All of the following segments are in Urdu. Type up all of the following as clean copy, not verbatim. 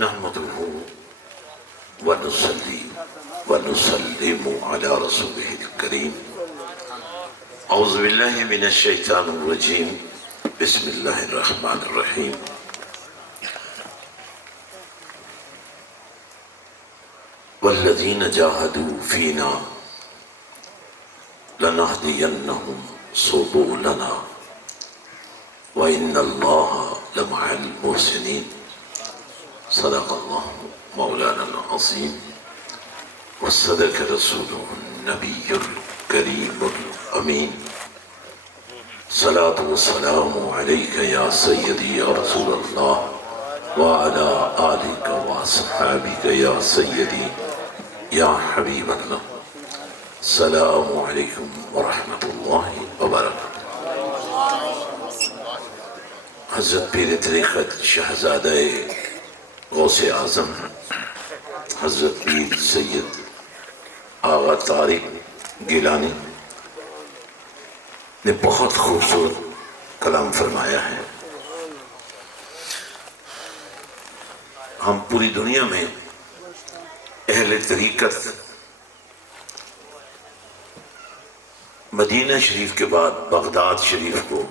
نحمده ونصلي ونسلم على رسوله الكريم. اعوذ بالله من الشیطان الرجیم. بسم اللہ الرحمن الرحیم. والذین جاہدوا فینا لنہدینہم سبلنا وإن اللہ لمع المحسنین. صدق اللہ مولانا العظیم وصدق رسولہ النبی الکریم الامین. صلاۃ والسلام علیک یا سیدی یا رسول اللہ وعلی آلک واصحابک یا سیدی یا حبیب اللہ. السلام علیکم ورحمۃ اللہ وبرکاتہ. حضرت پیر طریقت شہزادہ غوث اعظم حضرت پیر سید آغا طارق گیلانی نے بہت خوبصورت کلام فرمایا ہے. ہم پوری دنیا میں اہل طریقت مدینہ شریف کے بعد بغداد شریف کو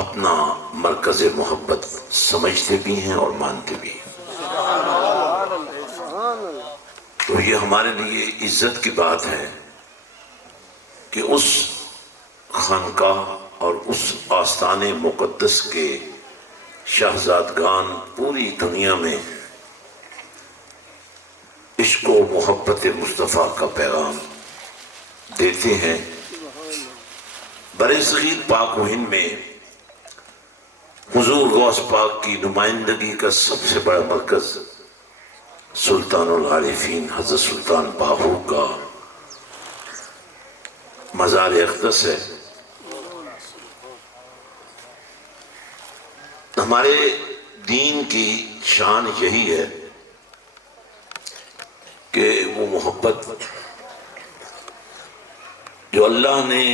اپنا مرکز محبت سمجھتے بھی ہیں اور مانتے بھی ہیں. تو یہ ہمارے لیے عزت کی بات ہے کہ اس خانقاہ اور اس آستان مقدس کے شہزادگان پوری دنیا میں عشق و محبت مصطفیٰ کا پیغام دیتے ہیں. برصغیر پاک و ہند میں حضور غوث پاک کی نمائندگی کا سب سے بڑا مرکز سلطان العارفین حضرت سلطان باہو کا مزار اقدس ہے. ہمارے دین کی شان یہی ہے کہ وہ محبت جو اللہ نے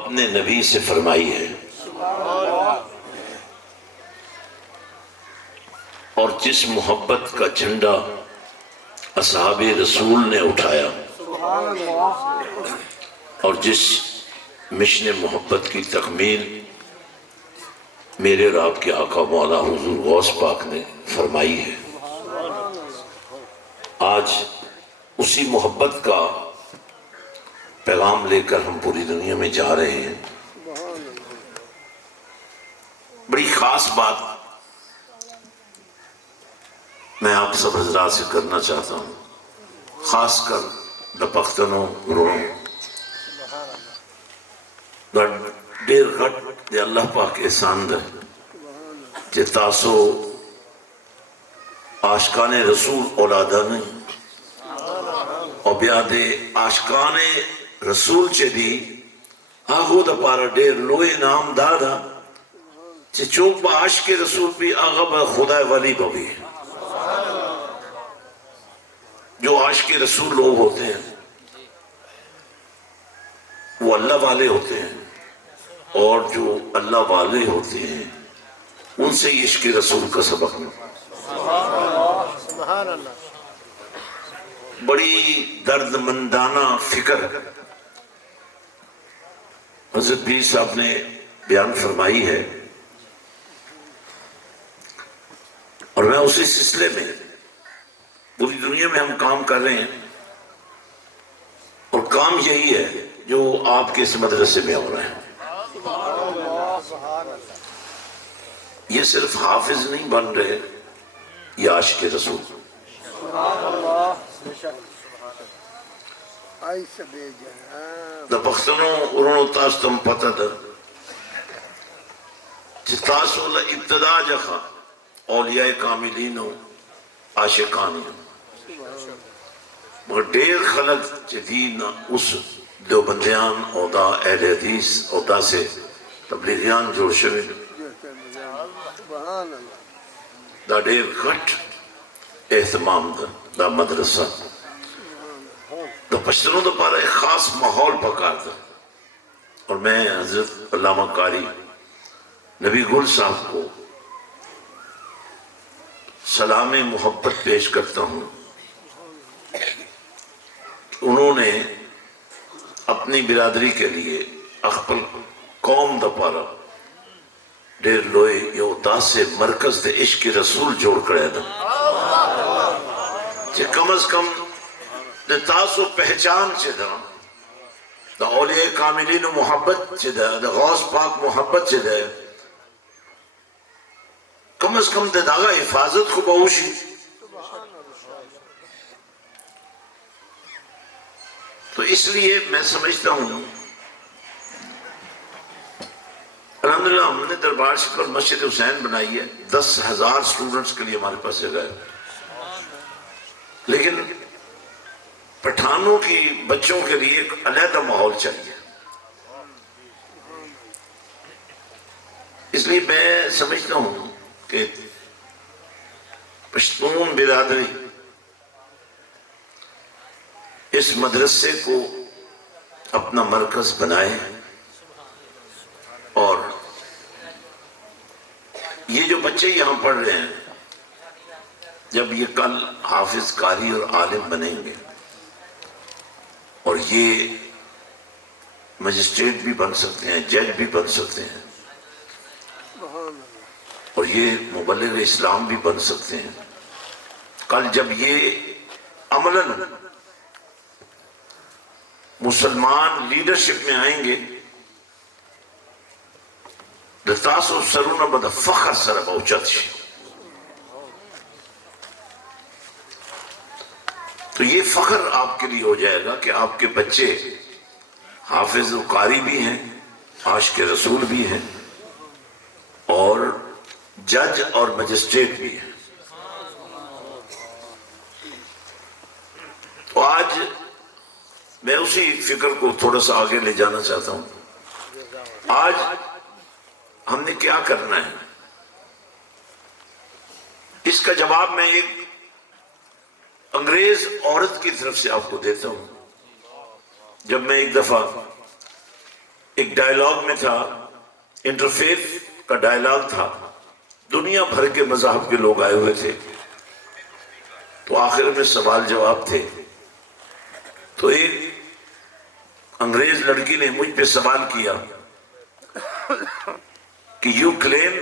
اپنے نبی سے فرمائی ہے اور جس محبت کا جھنڈا اصحاب رسول نے اٹھایا اور جس مشن محبت کی تکمیل میرے اور آپ کے آقا مولا حضور غوث پاک نے فرمائی ہے. آج اسی محبت کا پیغام لے کر ہم پوری دنیا میں جا رہے ہیں. بڑی خاص بات میں آپ سب حضرات سے کرنا چاہتا ہوں، خاص کر دا پختنوں گروہوں دا ڈیر غٹ دے اللہ پاک احسان دے کہ تاسو عاشقان رسول اولادانی اور بیادے عاشقان رسول چے دی آگو دا پارا ڈیر لوئے نام دادا چے چوک با عاشق رسول بھی آگا با خدا ولی بھی. جو عاشق رسول لوگ ہوتے ہیں وہ اللہ والے ہوتے ہیں اور جو اللہ والے ہوتے ہیں ان سے عشق رسول کا سبق سبحان اللہ. بڑی درد مندانہ فکر حضرت پیر صاحب نے بیان فرمائی ہے اور میں اسی سلسلے میں پوری دنیا میں ہم کام کر رہے ہیں اور کام یہی ہے جو آپ کے اس مدرسے میں ہو رہا ہے. یہ صرف حافظ نہیں بن رہے، یہ عاشق رسول. دا پختنوں ارونو تاس تم پتہ دا چھ تاسو ابتدا جخا اولیاء کاملینو عاشقانی مگر دیر خلق جدید اس دو بندیان او دا اہل حدیث او دا سے تبلیغیان جوڑ شوئے دا دیر غٹ اہتمام دا مدرسہ دا پشتروں دا پارا ایک خاص ماحول پکار دا. اور میں حضرت علامہ قاری نبی گل صاحب کو سلام محبت پیش کرتا ہوں. انہوں نے اپنی برادری کے لیے اخپل قوم دا پارا ڈیر لوئے یو دا سے مرکز دے عشق رسول جوڑ کرے دا کہ کم از کم دے تاسو پہچان چے دا اولیاء کاملین محبت چے دا غوث پاک محبت چے دا کم از کم دے داغا حفاظت کو بہوشی. تو اس لیے میں سمجھتا ہوں الحمدللہ ہم نے دربار شکر مسجد حسین بنائی ہے, 10,000 سٹوڈنٹس کے لیے ہمارے پاس جگہ ہے, لیکن پٹھانوں کی بچوں کے لیے ایک علیحدہ ماحول چاہیے. اس لیے میں سمجھتا ہوں کہ پشتون برادری اس مدرسے کو اپنا مرکز بنائے, اور یہ جو بچے یہاں پڑھ رہے ہیں جب یہ کل حافظ قاری اور عالم بنیں گے اور یہ مجسٹریٹ بھی بن سکتے ہیں, جج بھی بن سکتے ہیں, اور یہ مبلغ اسلام بھی بن سکتے ہیں, کل جب یہ عملاً مسلمان لیڈرشپ میں آئیں گے تاسو سرونه به د فخر سره به اوچت شي. تو یہ فخر آپ کے لیے ہو جائے گا کہ آپ کے بچے حافظ و قاری بھی ہیں, عاشق رسول بھی ہیں, اور جج اور مجسٹریٹ بھی ہیں. تو آج میں اسی فکر کو تھوڑا سا آگے لے جانا چاہتا ہوں. آج ہم نے کیا کرنا ہے, اس کا جواب میں ایک انگریز عورت کی طرف سے آپ کو دیتا ہوں. جب میں ایک دفعہ ایک ڈائیلاگ میں تھا, انٹرفیتھ کا ڈائیلاگ تھا, دنیا بھر کے مذاہب کے لوگ آئے ہوئے تھے, تو آخر میں سوال جواب تھے. تو ایک انگریز لڑکی نے مجھ پہ سوال کیا کہ you claim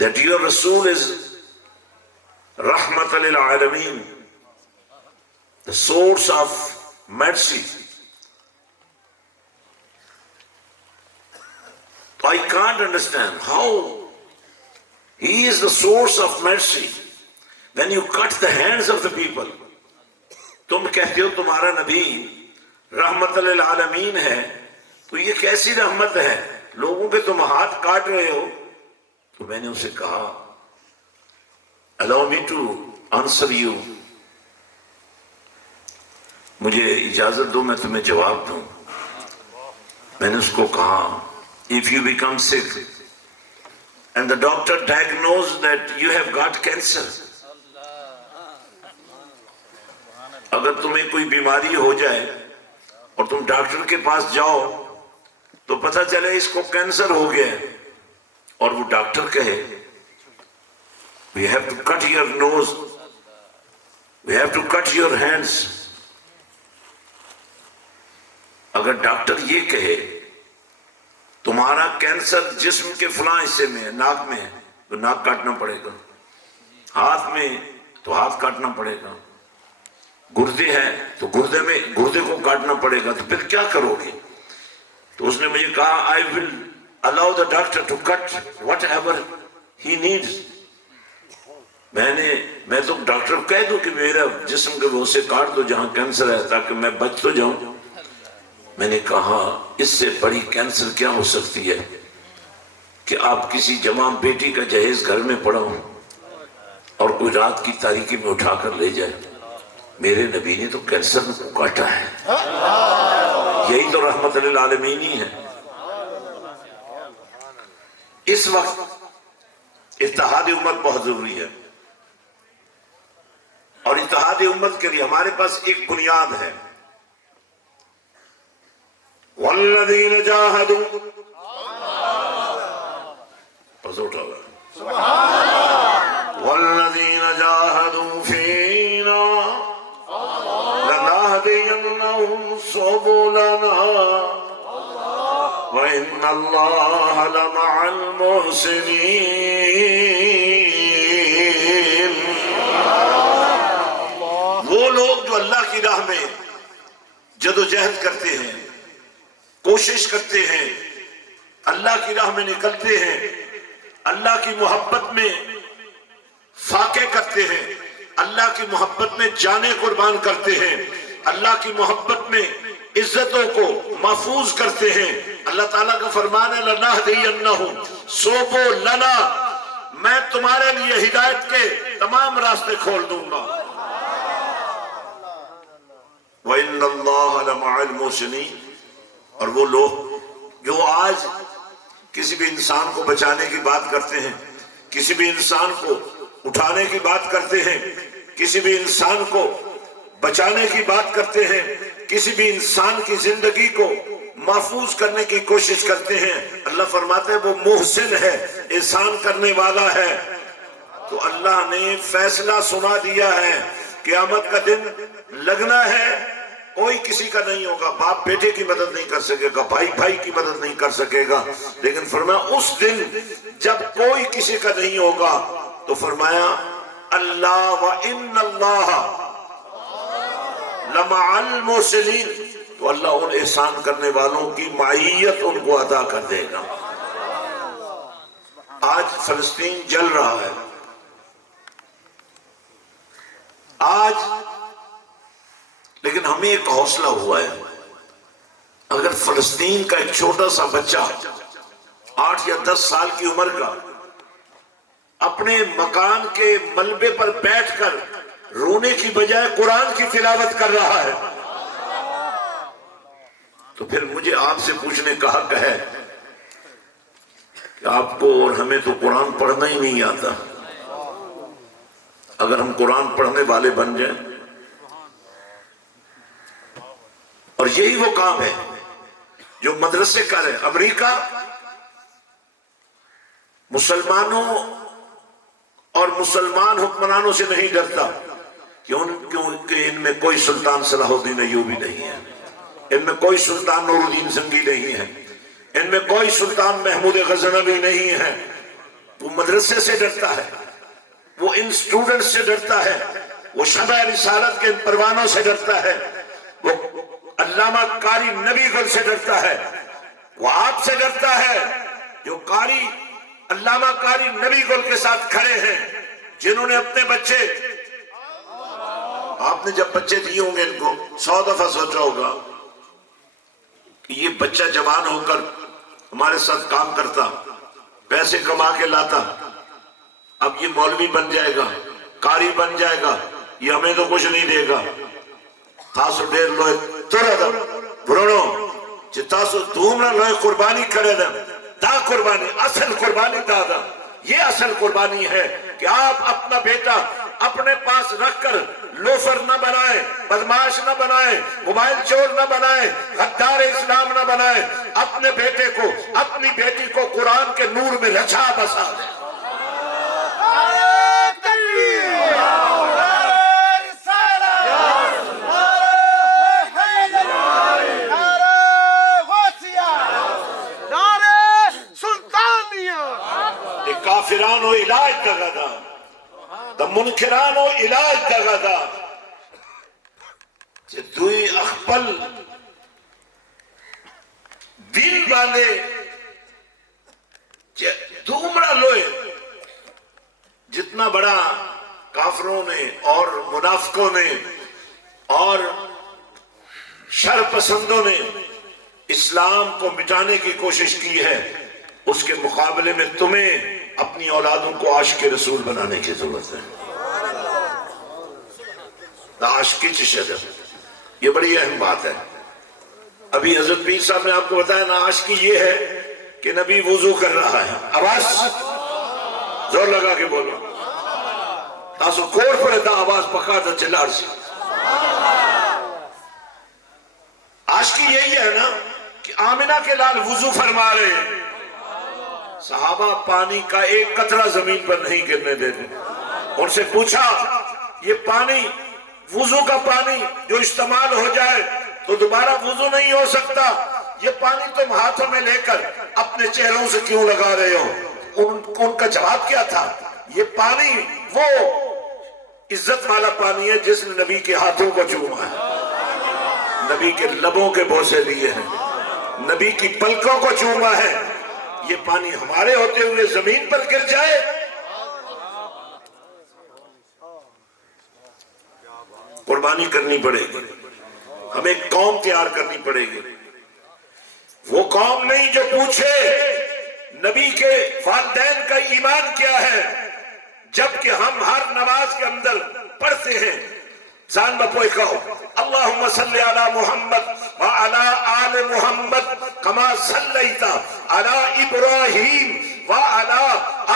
that your Rasul is Rahmat lil-Alameen, the source of mercy. I can't understand how he is the source of mercy when you cut the hands of the people. تم کہتے ہو تمہارا نبی رحمت للعالمین ہے, تو یہ کیسی رحمت ہے, لوگوں کے تم ہاتھ کاٹ رہے ہو. تو میں نے اسے کہا allow me to answer you, مجھے اجازت دو میں تمہیں جواب دوں. میں نے اس کو کہا if you become sick and the doctor diagnosed that you have got cancer, اگر تمہیں کوئی بیماری ہو جائے اور تم ڈاکٹر کے پاس جاؤ تو پتہ چلے اس کو کینسر ہو گیا ہے, اور وہ ڈاکٹر کہے we have to cut your nose, we have to cut your hands. اگر ڈاکٹر یہ کہے تمہارا کینسر جسم کے فلاں حصے میں ہے, ناک میں ہے, تو ناک کاٹنا پڑے گا, ہاتھ میں تو ہاتھ کاٹنا پڑے گا, گردے ہے تو گردے کو کاٹنا پڑے گا, تو پھر کیا کرو گے؟ تو اس نے مجھے کہا I will allow the doctor to cut whatever he needs. میں تو ڈاکٹر کو کہہ دوں کہ میرا جسم کے وہ سے کاٹ دو جہاں کینسر ہے تاکہ میں بچ تو جاؤں. میں نے کہا اس سے بڑی کینسر کیا ہو سکتی ہے کہ آپ کسی جوان بیٹی کا جہیز گھر میں پڑا ہو اور کوئی رات کی تاریکی میں اٹھا کر لے جائے. میرے نبی نے تو کینسر کو کاٹا ہے, یہی تو رحمت للعالمین ہی ہے. اس وقت اتحاد امت بہت ضروری ہے, اور اتحاد امت کے لیے ہمارے پاس ایک بنیاد ہے, والذین جاہدوا اللہ لمع المحسنین۔ وہ لوگ جو اللہ کی راہ میں جدوجہد کرتے ہیں، کوشش کرتے ہیں، اللہ کی راہ میں نکلتے ہیں، اللہ کی محبت میں فاقے کرتے ہیں، اللہ کی محبت میں جانیں قربان کرتے ہیں، اللہ کی محبت میں عزتوں کو محفوظ کرتے ہیں۔ اللہ تعالیٰ کا فرمان ہے لَنَهْدِيَنَّهُمْ سُبُلَنَا لنا، میں تمہارے لیے ہدایت کے تمام راستے کھول دوں گا۔ وَإِنَّ اللَّهَ لَمَعَ الْمُحْسِنِينَ۔ اور وہ لوگ جو آج کسی بھی انسان کو بچانے کی بات کرتے ہیں، کسی بھی انسان کو اٹھانے کی بات کرتے ہیں، کسی بھی انسان کو بچانے کی بات کرتے ہیں، کسی بھی انسان کی زندگی کو محفوظ کرنے کی کوشش کرتے ہیں، اللہ فرماتے ہیں وہ محسن ہے، احسان کرنے والا ہے۔ تو اللہ نے فیصلہ سنا دیا ہے، قیامت کا دن لگنا ہے، کوئی کسی کا نہیں ہوگا، باپ بیٹے کی مدد نہیں کر سکے گا، بھائی بھائی کی مدد نہیں کر سکے گا، لیکن فرمایا اس دن جب کوئی کسی کا نہیں ہوگا تو فرمایا اللہ وَإِنَّ اللَّهَ لَمَعَ الْمُحْسِنِينَ، تو اللہ ان احسان کرنے والوں کی معیت ان کو عطا کر دے گا۔ آج فلسطین جل رہا ہے، آج لیکن ہمیں ایک حوصلہ ہوا ہے، اگر فلسطین کا ایک چھوٹا سا بچہ 8 یا 10 سال کی عمر کا اپنے مکان کے ملبے پر بیٹھ کر رونے کی بجائے قرآن کی تلاوت کر رہا ہے، تو پھر مجھے آپ سے پوچھنے کا حق ہے کہ آپ کو اور ہمیں تو قرآن پڑھنا ہی نہیں آتا۔ اگر ہم قرآن پڑھنے والے بن جائیں، اور یہی وہ کام ہے جو مدرسے کر ہے۔ امریکہ مسلمانوں اور مسلمان حکمرانوں سے نہیں ڈرتا، کیونکہ ان میں کوئی سلطان صلاح الدین ایوبی نہیں ہے، ان میں کوئی سلطان نور الدین زنگی نہیں ہے، ان میں کوئی سلطان محمود غزنوی نہیں ہے۔ وہ مدرسے سے ڈرتا ہے، وہ ان سٹوڈنٹ سے ڈرتا ہے، وہ شمع رسالت کے ان پروانوں سے ڈرتا ہے، وہ علامہ قاری نبی گل سے ڈرتا ہے، وہ آپ سے ڈرتا ہے جو قاری علامہ قاری نبی گل کے ساتھ کھڑے ہیں، جنہوں نے اپنے بچے، آپ نے جب بچے دیے ہوں گے ان کو 100 دفعہ سوچا ہوگا کہ یہ بچہ جوان ہو کر ہمارے ساتھ کام کرتا، پیسے کما کے لاتا، اب یہ مولوی بن جائے گا، قاری بن جائے گا، یہ ہمیں تو کچھ نہیں دے گا۔ تاسو ڈیر لوئے تورا دا برونو چی تاسو دومنا لوئے قربانی کرے دا، دا قربانی اصل قربانی دا یہ اصل قربانی ہے کہ آپ اپنا بیٹا اپنے پاس رکھ کر لوفر نہ بنائیں، بدماش نہ بنائیں، موبائل چور نہ بنائیں، غدار اسلام نہ بنائیں، اپنے بیٹے کو اپنی بیٹی کو قرآن کے نور میں رچا بسا دیں۔ کافرانو علاج دگا دا، دا منکرانو علاج دگا دا، چہ دوئی اخپل دین باندے چہ دومرا لوئے، جتنا بڑا کافروں نے اور منافقوں نے اور شر پسندوں نے اسلام کو مٹانے کی کوشش کی ہے، اس کے مقابلے میں تمہیں اپنی اولادوں کو عاشق رسول بنانے کی ضرورت ہے۔ عاشقی چشدہ یہ بڑی اہم بات ہے۔ ابھی حضرت پیر صاحب نے آپ کو بتایا نا، عاشقی یہ ہے کہ نبی وضو کر رہا ہے، آواز زور لگا کے بولو، تاسو کور پر دا آواز پکا دا چلار سے۔ عاشقی یہی ہے نا کہ آمنہ کے لال وضو فرما رہے ہیں، صحابہ پانی کا ایک قطرہ زمین پر نہیں گرنے دیتے، ان سے پوچھا یہ پانی وضو کا پانی جو استعمال ہو جائے تو دوبارہ وضو نہیں ہو سکتا، یہ پانی تم ہاتھوں میں لے کر اپنے چہروں سے کیوں لگا رہے ہو؟ ان کا جواب کیا تھا؟ یہ پانی وہ عزت والا پانی ہے جس نے نبی کے ہاتھوں کو چوما ہے، نبی کے لبوں کے بوسے لیے ہیں، نبی کی پلکوں کو چوما ہے۔ یہ پانی ہمارے ہوتے ہوئے زمین پر گر جائے؟ قربانی کرنی پڑے گی، ہمیں قوم تیار کرنی پڑے گی۔ وہ قوم نہیں جو پوچھے نبی کے والدین کا ایمان کیا ہے، جبکہ ہم ہر نماز کے اندر پڑھتے ہیں زان بپوئی کہو اللہم صلی علی محمد وعلی آل محمد کما صلیت علی ابراہیم وعلی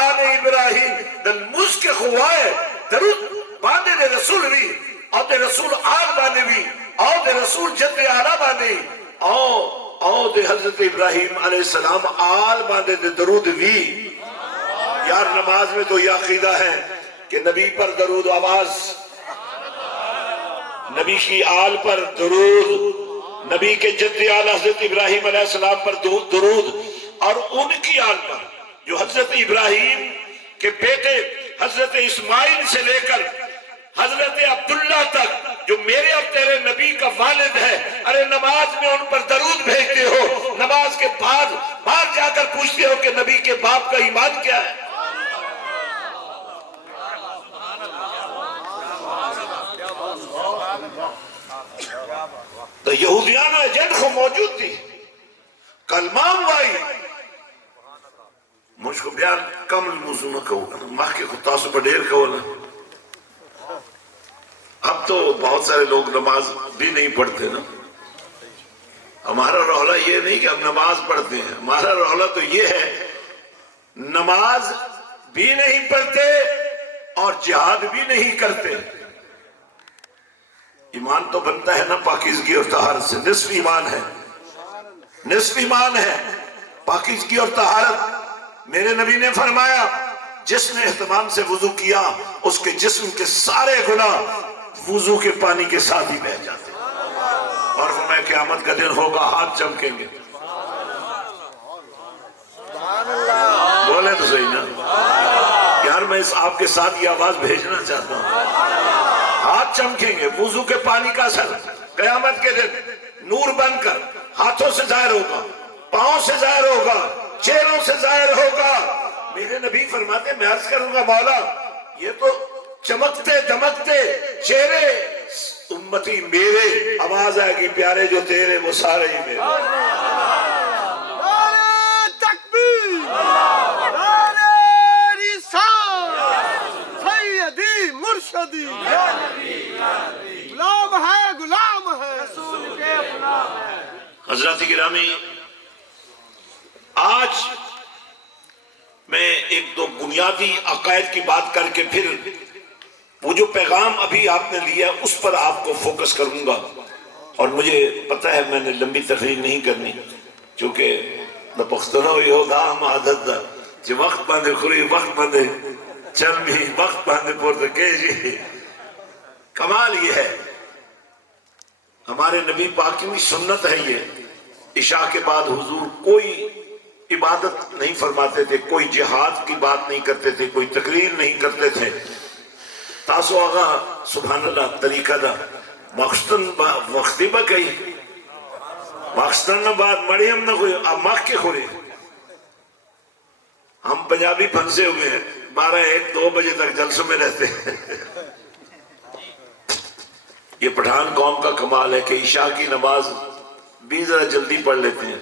آل ابراہیم دل موس کے خوائے درود باندے دے رسول بھی اور دے رسول آل باندے بھی اور دے رسول جد آلہ باندے اور دے حضرت ابراہیم علیہ السلام آل باندے دے درود بھی۔ یار نماز میں تو یہ عقیدہ ہے کہ نبی پر درود آواز، نبی کی آل پر درود، نبی کے جد آل حضرت ابراہیم علیہ السلام پر درود، اور ان کی آل پر جو حضرت ابراہیم کے بیٹے حضرت اسماعیل سے لے کر حضرت عبداللہ تک جو میرے اور تیرے نبی کا والد ہے، ارے نماز میں ان پر درود بھیجتے ہو، نماز کے بعد باہر جا کر پوچھتے ہو کہ نبی کے باپ کا ایمان کیا ہے؟ تو یہودیانہ ایجنٹ کو موجود تھی کلمام وائی مجھ کو بیان کم الموضوع نہ کہو ماہ کے خطا سے بڑھیر کہو نا۔ اب تو بہت سارے لوگ نماز بھی نہیں پڑھتے نا۔ ہمارا رولہ یہ نہیں کہ ہم نماز پڑھتے ہیں، ہمارا رولہ تو یہ ہے نماز بھی نہیں پڑھتے اور جہاد بھی نہیں کرتے۔ ایمان تو بنتا ہے نا پاکیزگی اور طہارت سے، نصف ایمان ہے، نصف ایمان ہے پاکیزگی اور طہارت۔ میرے نبی نے فرمایا جس نے اہتمام سے وضو کیا اس کے جسم کے سارے گناہ وضو کے پانی کے ساتھ ہی بہہ جاتے ہیں، اور فرمایا قیامت کا دن ہوگا ہاتھ چمکیں گے۔ بولے تو صحیح نا یار، میں اس آپ کے ساتھ یہ آواز بھیجنا چاہتا ہوں، ہاتھ چمکیں گے، وضو کے پانی کا اثر قیامت کے دن نور بن کر ہاتھوں سے ظاہر ہوگا، پاؤں سے ظاہر ہوگا، چہروں سے ظاہر ہوگا۔ میرے نبی فرماتے میں عرض کروں گا مولا یہ تو چمکتے دمکتے چہرے امتی میرے، آواز آئے گی پیارے جو تیرے وہ سارے ہی میرے۔ نعرہ تکبیر، نعرہ رسالت، سیدی مرشدی، غلام ہے غلام ہے رسول کے غلام ہے۔ حضرات گرامی، آج میں ایک دو بنیادی عقائد کی بات کر کے پھر وہ جو پیغام ابھی آپ نے لیا اس پر آپ کو فوکس کروں گا، اور مجھے پتہ ہے میں نے لمبی تقریر نہیں کرنی چونکہ پختنو یہ دا ہم عادت دا جی وقت باندھے خوری وقت باندھے چل بھی وقت باندھے پورتے کہ جی کمال یہ ہے ہمارے نبی پاک کی سنت ہے یہ، عشاء کے بعد حضور کوئی عبادت نہیں فرماتے تھے، کوئی جہاد کی بات نہیں کرتے تھے، کوئی تقریر نہیں کرتے تھے۔ تاسو آغا سبحان اللہ طریقہ دا مقصدن وقتی با کئی مقصدن بعد مریم نہ کوئی اب مخ کے خورے۔ ہم پنجابی پھنسے ہوئے ہیں، 12-1-2 بجے تک جلسوں میں رہتے ہیں۔ یہ پٹھان قوم کا کمال ہے کہ عشاء کی نماز بھی ذرا جلدی پڑھ لیتے ہیں،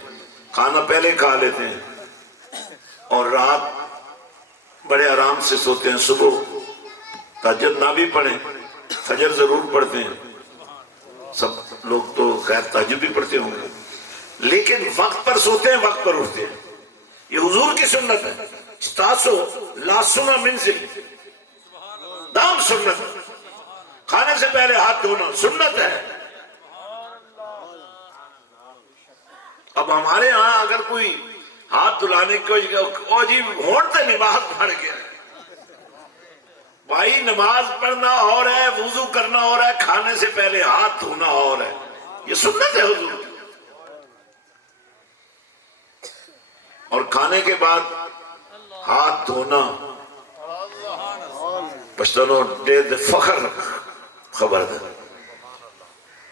کھانا پہلے کھا لیتے ہیں اور رات بڑے آرام سے سوتے ہیں، صبح تہجد نہ بھی پڑھیں فجر ضرور پڑھتے ہیں، سب لوگ تو خیر تہجد بھی پڑھتے ہوں گے، لیکن وقت پر سوتے ہیں وقت پر اٹھتے ہیں۔ یہ حضور کی سنت ہے، تاسو لا سنا منزل دام سنت ہے، کھانے سے پہلے ہاتھ دھونا سنت ہے۔ اب ہمارے ہاں اگر کوئی ہاتھ دھلانے کو جی ہونٹتے نماز پڑھ گیا، بھائی نماز پڑھنا اور ہے، وضو کرنا اور ہے، کھانے سے پہلے ہاتھ دھونا اور ہے، یہ سنت ہے حضور کی۔ اور کھانے کے بعد ہاتھ دھونا پشتنوں دے فخر خبر ہے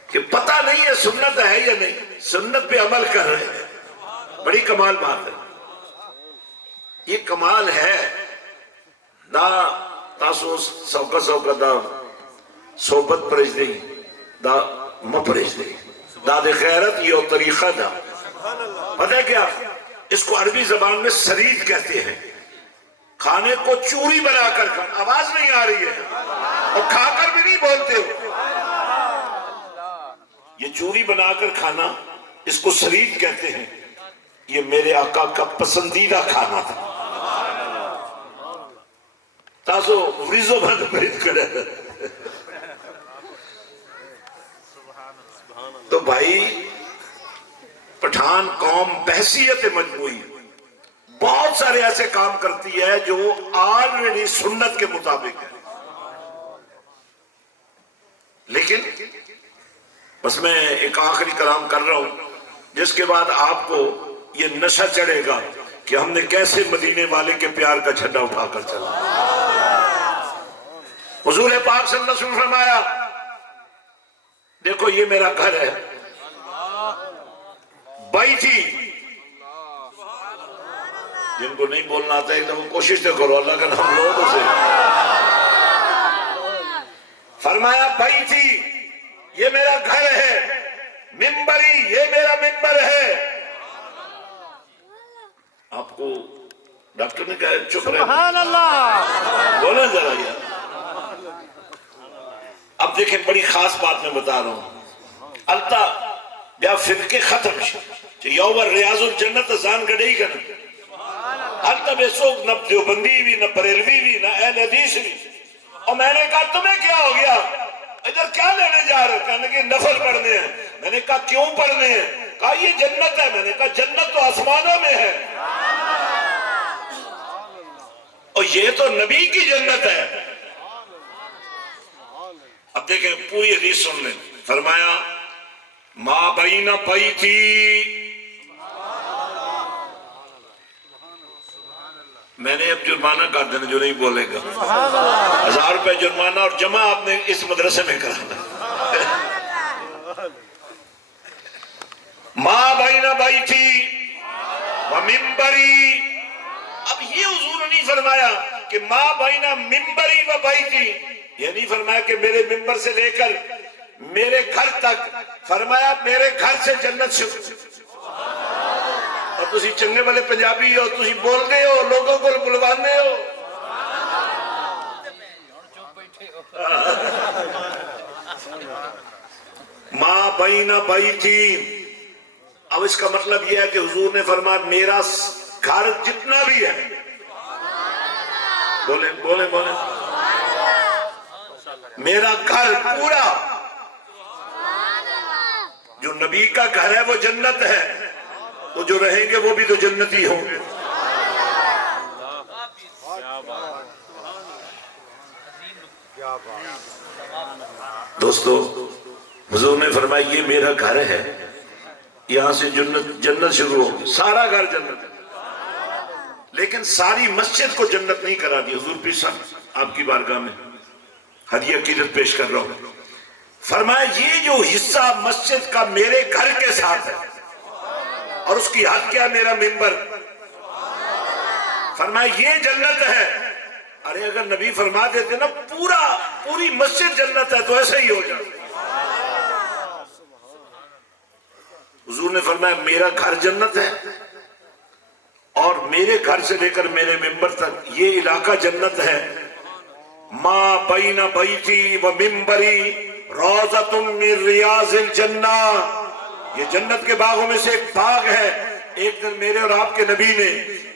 کہ پتہ نہیں ہے سنت ہے یا نہیں، سنت پہ عمل کر رہے ہیں. بڑی کمال بات ہے. یہ کمال ہے. دا تاسو سوکا دا صحبت پرجدی دا مپرجدی دا دے غیرت یہ طریقہ دا. پتہ ہے کیا اس کو عربی زبان میں سرید کہتے ہیں. کھانے کو چوری بنا کر کھانا، آواز نہیں آ رہی ہے اور کھا کر بھی نہیں بولتے ہو. یہ چوری بنا کر کھانا اس کو سرید کہتے ہیں. یہ میرے آقا کا پسندیدہ کھانا تھا. تاسو وریزو بند پرید کرے. تو بھائی پٹھان قوم بحثیت مجموعی بہت سارے ایسے کام کرتی ہے جو آلریڈی سنت کے مطابق ہے. لیکن بس میں ایک آخری کلام کر رہا ہوں جس کے بعد آپ کو یہ نشہ چڑھے گا کہ ہم نے کیسے مدینے والے کے پیار کا جھنڈا اٹھا کر چلا. حضور پاک صلی اللہ علیہ وسلم فرمایا دیکھو یہ میرا گھر ہے، بیتی. جن کو نہیں بولنا آتا ہے تو وہ کوشش تو کرو، اللہ کا نام لو تو سے. فرمایا بیتی یہ میرا گھر ہے، ممبری یہ میرا ممبر ہے. آپ کو ڈاکٹر نے کہا چپ رہے، سبحان اللہ. بولیں ذرا یار. اب دیکھیں بڑی خاص بات میں بتا رہا ہوں. التا بیا فرقے ختم یوم ریاض الجنت زان گڑی گا. التا بے سوک نہ دیوبندی بھی، نہ بریلوی بھی، نہ اہل حدیث بھی. اور میں نے کہا تمہیں کیا ہو گیا، ادھر کیا لینے جا رہے؟ کہنے کہ نفل پڑھنے ہیں. میں نے کہا کیوں پڑھنے ہیں؟ کہا یہ جنت ہے. میں نے کہا جنت تو آسمانوں میں ہے اور یہ تو نبی کی جنت ہے. اب دیکھیں پوری حدیث سن لیں. فرمایا ما بین بیتی، میں نے اب جرمانہ کر دینا جو نہیں بولے گا. 1000 روپے جرمانہ اور جمع آپ نے اس مدرسے میں کرانا. ما بین بیتی و ممبری. اب یہ حضور نے نہیں فرمایا کہ ما بین ممبری و بیتی، یہ نہیں فرمایا کہ میرے ممبر سے لے کر میرے گھر تک. فرمایا میرے گھر سے جنت شروع. اور تسی چنگے والے پنجابی ہو، تسی بولتے ہو، لوگوں کو بلوانے ہو. ما بین بیتی. اب اس کا مطلب یہ ہے کہ حضور نے فرمایا میرا گھر جتنا بھی ہے، بولیں بولیں بولیں، میرا گھر پورا جو نبی کا گھر ہے وہ جنت ہے، تو جو رہیں گے وہ بھی تو جنتی ہوں گے. دوستو حضور نے فرمایا یہ میرا گھر ہے، یہاں سے جنت شروع ہوگی. سارا گھر جنت ہے لیکن ساری مسجد کو جنت نہیں کرا دی. حضور پیر صاحب آپ کی بارگاہ میں ہدیہ عقیدت پیش کر رہا ہوں. فرمایا یہ جو حصہ مسجد کا میرے گھر کے ساتھ ہے اور اس کی حد کیا میرا ممبر. فرمایا یہ جنت ہے. ارے اگر نبی فرما دیتے نا پوری مسجد جنت ہے تو ایسا ہی ہو جائے. حضور نے فرمایا میرا گھر جنت ہے اور میرے گھر سے لے کر میرے ممبر تک یہ علاقہ جنت ہے. ما بین بیتی و ممبری روضۃ من ریاض الجنہ. یہ جنت کے باغوں میں سے ایک باغ ہے. ایک دن میرے اور آپ کے نبی نے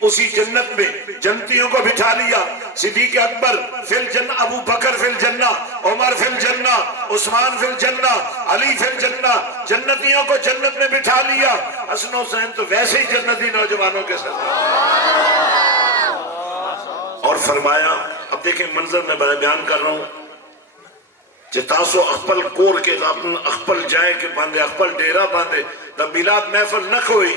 اسی جنت میں جنتیوں کو بٹھا لیا. صدیق اکبر فی الجنہ، ابو بکر فی الجنہ، عمر فی الجنہ، عثمان فی الجنہ، علی فی الجنہ. جنتیوں کو جنت میں بٹھا لیا. حسن حسین تو ویسے ہی جنتی نوجوانوں کے ساتھ. اور فرمایا اب دیکھیں منظر میں بیان کر رہا ہوں تاسو اخپل کور کے اخپل جائے کے باندھے اخپل ڈیرا باندھے دا میلاد محفل نہ کوئی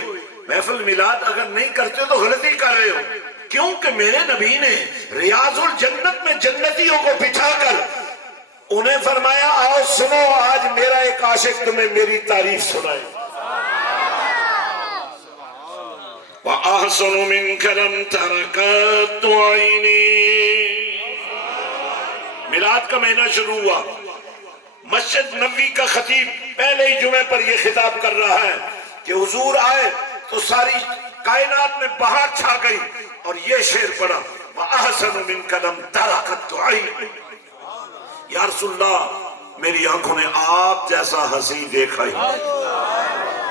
محفل میلاد اگر نہیں کرتے تو غلطی کر رہے ہو، کیونکہ میرے نبی نے ریاض الجنت میں جنتیوں کو بٹھا کر انہیں فرمایا آؤ سنو آج میرا ایک عاشق تمہیں میری تعریف سنائے۔ وَأَحْسَنُ مِنْكَ لَمْ تَرَ قَطُّ عَيْنِي۔ میلاد کا مہینہ شروع ہوا، مسجد نبوی کا خطیب پہلے ہی جمعے پر یہ خطاب کر رہا ہے کہ حضور آئے تو ساری کائنات میں بہار چھا گئی، اور یہ شعر پڑھا وَأَحْسَنُ مِنْكَ لَمْ تَرَ قَطُّ عَيْنِي۔ یا رسول اللہ میری آنکھوں نے آپ جیسا ہنسی دیکھا ہی۔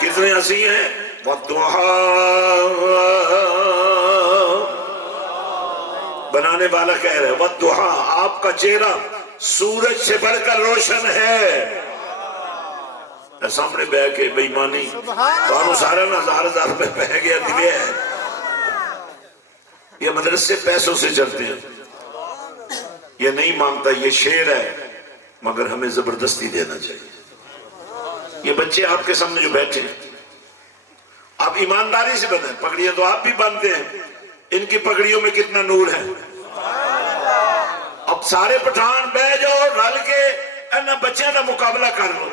کتنے ہنسی ہیں؟ وَالضُّحَىٰ، بنانے والا کہہ رہے وَالضُّحَىٰ، آپ کا چہرہ سورج سے بڑھ کر روشن ہے۔ سامنے بہ کے بے ایمانی تو سارا ہزار روپے بہ گیا دلے ہے۔ یہ مدرسے پیسوں سے چلتے ہیں، یہ نہیں مانگتا، یہ شعر ہے، مگر ہمیں زبردستی دینا چاہیے۔ یہ بچے آپ کے سامنے جو بیٹھے ہیں، آپ ایمانداری سے بنائیں، پگڑیاں تو آپ بھی باندھتے ہیں، ان کی پگڑیوں میں کتنا نور ہے۔ اب سارے پٹھان بہ جاؤ رل کے انہاں بچیاں دا مقابلہ کر لو،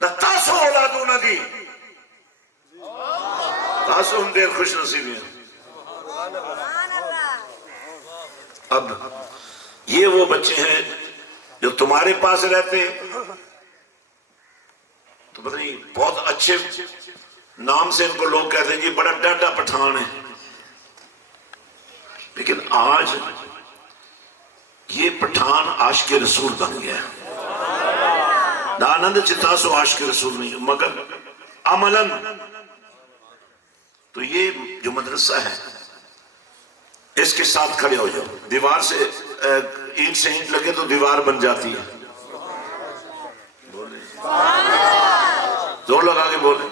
تاسو اولادوں نہ دی، تاسو ہم دیر خوش نصیبی ہیں۔ اب یہ وہ بچے ہیں جو تمہارے پاس رہتے ہیں تو پتہ نہیں بہت اچھے نام سے ان کو لوگ کہتے ہیں کہ بڑا ڈاڈا پٹھان ہے، لیکن آج یہ پٹھان عاشق رسول بن گیا ہے۔ دانند چتاسو عاشق رسول نہیں مگر عملاً تو یہ جو مدرسہ ہے اس کے ساتھ کھڑے ہو جاؤ، دیوار سے اینٹ سے اینٹ لگے تو دیوار بن جاتی ہے، زور لگا کے بولیں،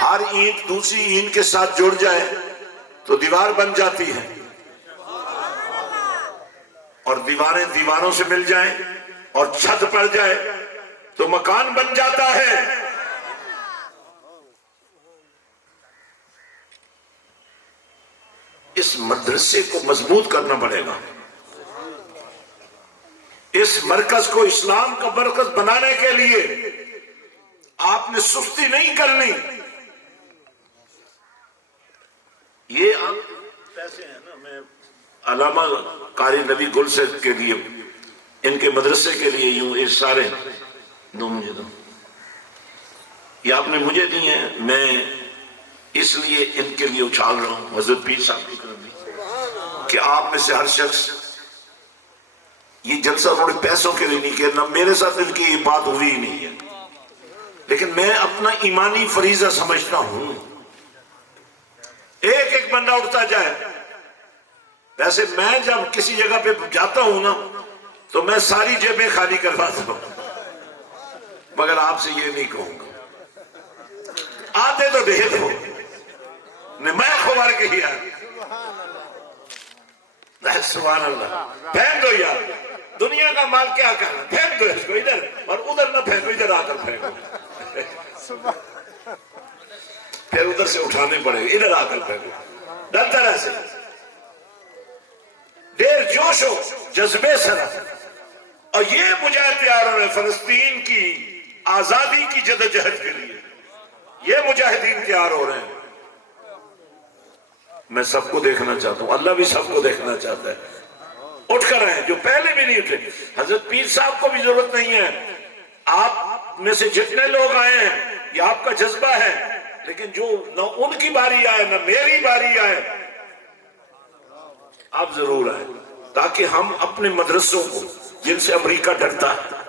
ہر اینٹ دوسری اینٹ کے ساتھ جڑ جائے تو دیوار بن جاتی ہے، اور دیواریں دیواروں سے مل جائیں اور چھت پڑ جائے تو مکان بن جاتا ہے۔ اس مدرسے کو مضبوط کرنا پڑے گا، اس مرکز کو اسلام کا مرکز بنانے کے لیے آپ نے سستی نہیں کرنی۔ یہ پیسے ہیں نا، میں علامہ قاری نبی گل سے کے لیے ان کے مدرسے کے لیے یوں یہ سارے دو مجھے دو، یہ آپ نے مجھے دی ہیں، میں اس لیے ان کے لیے اچھال رہا ہوں حضرت پیر صاحب کی کرم بھی کہ آپ میں سے ہر شخص یہ جلسہ تھوڑے پیسوں کے لیے نہیں کرنا، میرے ساتھ ان کی یہ بات ہوئی ہی نہیں ہے، لیکن میں اپنا ایمانی فریضہ سمجھتا ہوں۔ ایک ایک بندہ اٹھتا جائے، ویسے میں جب کسی جگہ پہ جاتا ہوں نا تو میں ساری جیبیں خالی کرواتا ہوں، مگر آپ سے یہ نہیں کہوں گا، آتے تو دے دو، میں خوار کے ہی سبحان اللہ، پھینک دو یار، دنیا کا مال کیا کرنا، پھینک دو اس کو ادھر، اور ادھر نہ پھینکو، ادھر آ کر پھینکو، پھر ادھر سے اٹھانے پڑے گا، ادھر آ کر پھینکو، ڈر طرح سے دیر جوش و جذبے سر۔ اور یہ مجاہد تیار ہو رہے ہیں فلسطین کی آزادی کی جدوجہد کے لیے، یہ مجاہدین تیار ہو رہے ہیں۔ میں سب کو دیکھنا چاہتا ہوں، اللہ بھی سب کو دیکھنا چاہتا ہے، اٹھ کر آئیں جو پہلے بھی نہیں اٹھے۔ حضرت پیر صاحب کو بھی ضرورت نہیں ہے، آپ میں سے جتنے لوگ آئے ہیں یہ آپ کا جذبہ ہے، لیکن جو نہ ان کی باری آئے نہ میری باری آئے، آپ ضرور آئیں تاکہ ہم اپنے مدرسوں کو جن سے امریکہ ڈرتا ہے